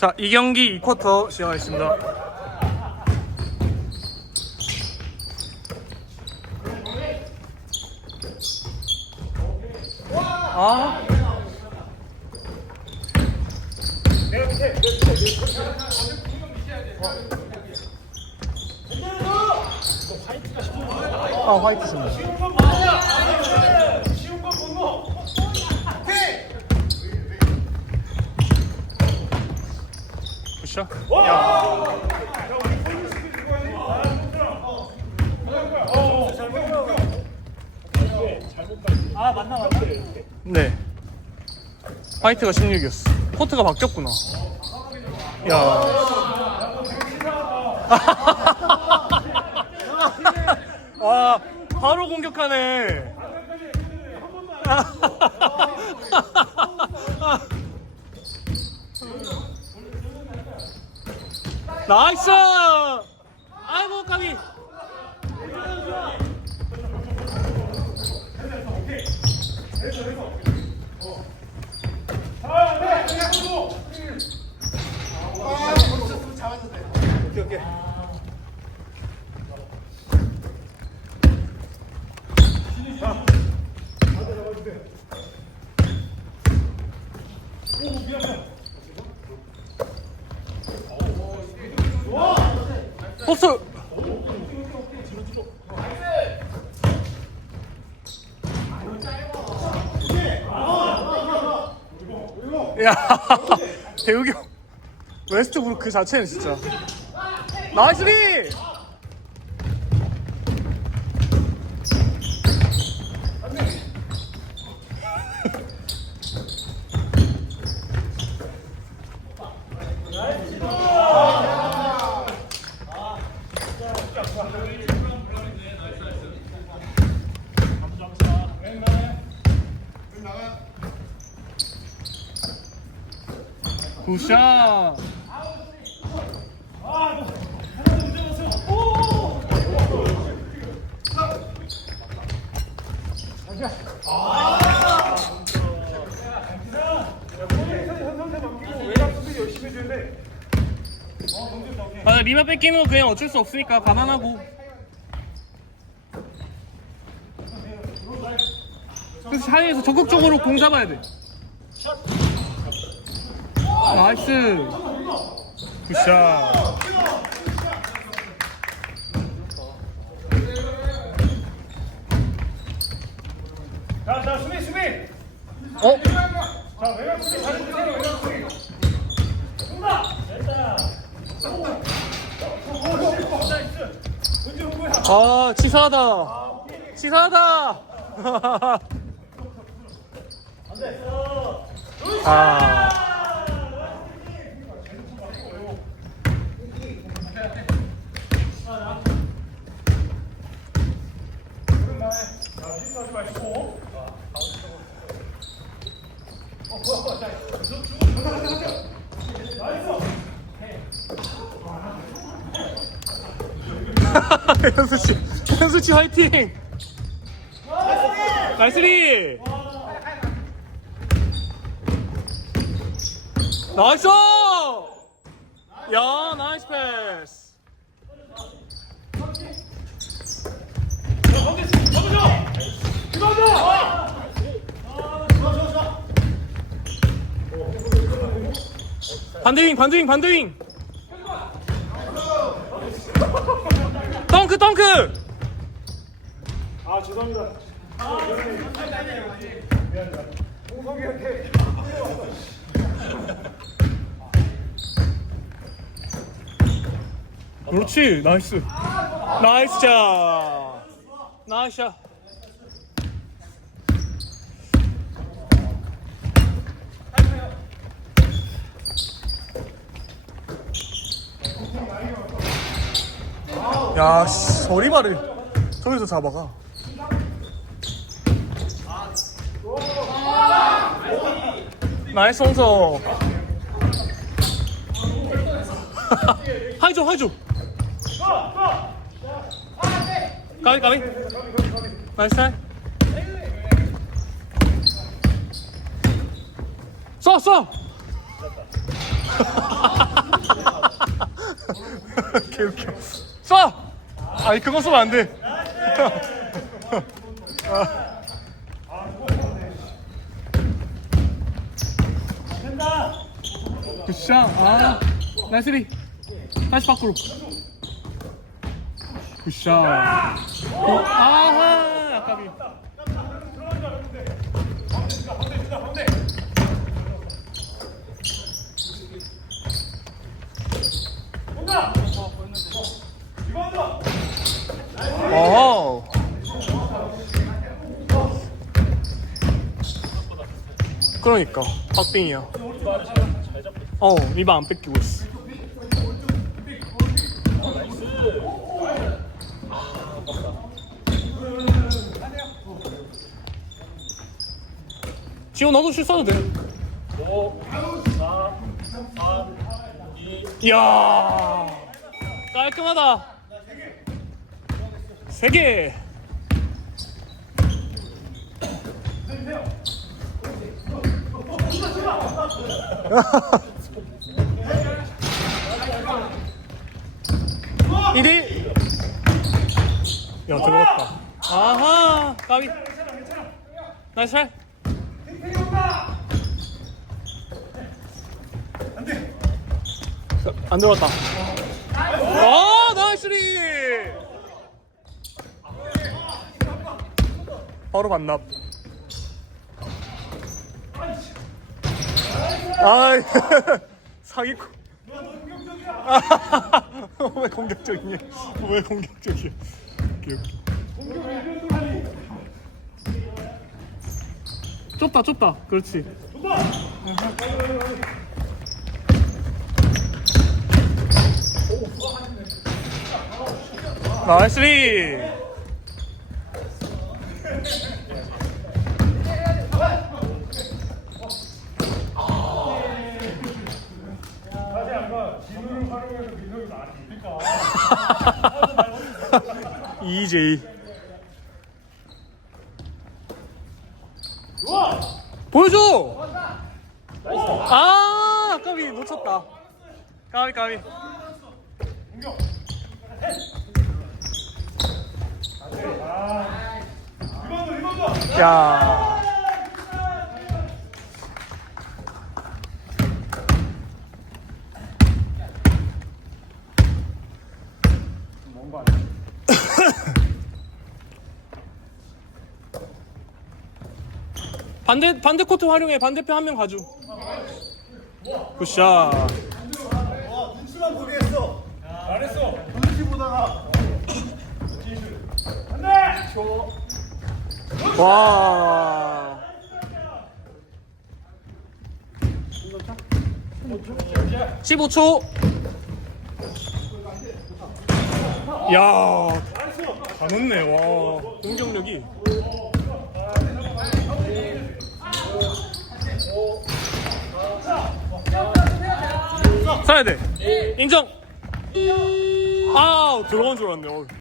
자, 이 경기 2쿼터 시작하겠습니다. 아. 아, 화이트 신 야. 아 맞나 맞나? 네. 화이트가 16이었어. 코트가 바뀌었구나. 야. 와, 바로 공격하네. 나이스! 아이고, 까비! 포스! 야, 형. 웨스트브룩 그 자체는 진짜. 나이스 리! 굿샷! 아, 리마 뺏기면 그냥 어쩔 수 없으니까 가만하고. 그래서 사이에서 적극적으로 공 잡아야 돼. 나이스. 굿샷. 자 자 수비 수비. 어? 자 외곽 수비 잘해주세요 외곽 수비. 승다. 됐다. 아, 치사하다. 치사하다. 아. 현수 씨, 현수 씨 화이팅! 나이스리! 나이스! 야, 나이스 패스! 반대윙, 반대윙, 반대윙! 덩크, 덩크! 아 죄송합니다. 미안합니다. 홍석이한테. 그렇지, 나이스. 나이스 샷! 나이스 샷! 야, 씨, 저리발을 저기서 잡아가. 나이스 홍석. 하이죠, 하이죠. 까비, 까비. 나이스 트라이. 쏴, 쏴! 개웃겨. 쏴! 아니 그거 쏘면 안 돼. 굿샷. 아, 나이스리. 다시 밖으로. 굿샷. 어, 아하, 아까비. 어. 그러니까 박빙이야. 어, 리바 안 뺏기고 있어. 지호 너도 슛 쏴도 돼. 이야 깔끔하다. 세 개. 이리. 야 들어갔다. 아하 까비. 나이스 잘. 안 들어갔다. 아 나이스 리. 바로 반납. 아이 사기꾼. 왜 공격적이냐? 왜 공격적이야? 귀엽게. 좁다, 좁다. 그렇지. 나이스 리. EJ. 보여줘. 아, 까비 놓쳤다. 까비 까비. 공 뭔가 아니야. 반대 반대 코트 활용해. 반대편 한 명 가줘. 굿샷. 눈치만 보게 했어. 잘했어. 눈치 보다가. 안돼. 와. 십오 초. 야, 다 넣네. 와, 공격력이. 써야 돼. 인정. 아, 들어간 줄 알았네. 어.